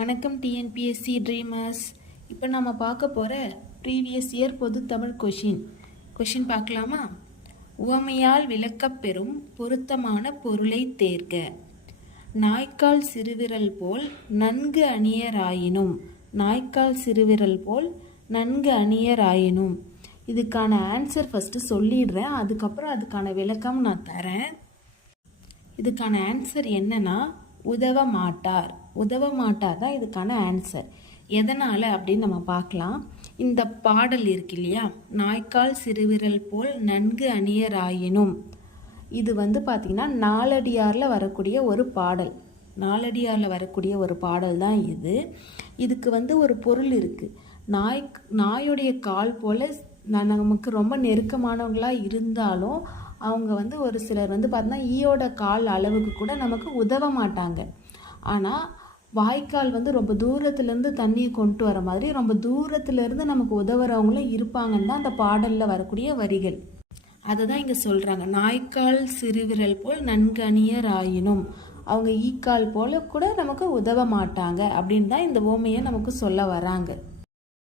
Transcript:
வணக்கம் TNPSC dreamers. இப்போ நம்ம பார்க்க போகிற ப்ரீவியஸ் இயர் பொது தமிழ் கொஷின் பார்க்கலாமா? உவமையால் விளக்கப்பெறும் பொருத்தமான பொருளை தேர்க. நாய்க்கால் சிறுவிரல் போல் நன்கு அணியராயினும். நாய்க்கால் சிறுவிரல் போல் நன்கு அணியராயினும். இதுக்கான ஆன்சர் ஃபஸ்ட்டு சொல்லிடுறேன், அதுக்கப்புறம் அதுக்கான விளக்கம் நான் தரேன். இதுக்கான ஆன்சர் என்னன்னா உதவ மாட்டார். உதவ மாட்டார் தான் இதுக்கான ஆன்சர். எதனால் அப்படின்னு நம்ம பார்க்கலாம். இந்த பாடல் இருக்கு இல்லையா, நாய்க்கால் சிறுவிரல் போல் நன்கு அணியராயினும், இது பார்த்திங்கன்னா நாலடியாரில் வரக்கூடிய ஒரு பாடல். நாலடியாரில் வரக்கூடிய ஒரு பாடல் தான் இது. இதுக்கு ஒரு பொருள் இருக்குது. நாயுடைய கால் போல் நமக்கு ரொம்ப நெருக்கமானவங்களாக இருந்தாலும் அவங்க ஒரு சிலர் பார்த்தீங்கன்னா ஈயோட கால் அளவுக்கு கூட நமக்கு உதவ மாட்டாங்க. ஆனால் வாய்க்கால் ரொம்ப தூரத்துலேருந்து தண்ணியை கொண்டு வர மாதிரி ரொம்ப தூரத்துலேருந்து நமக்கு உதவுறவங்களும் இருப்பாங்கன்னு தான் அந்த பாடலில் வரக்கூடிய வரிகள். அதை தான் இங்கே சொல்கிறாங்க. நாய்க்கால் சிறுவிரல் போல் நன்கு அணியராயினும், அவங்க ஈக்கால் போல் கூட நமக்கு உதவ மாட்டாங்க அப்படின்னு தான் இந்த ஓமையை நமக்கு சொல்ல வராங்க.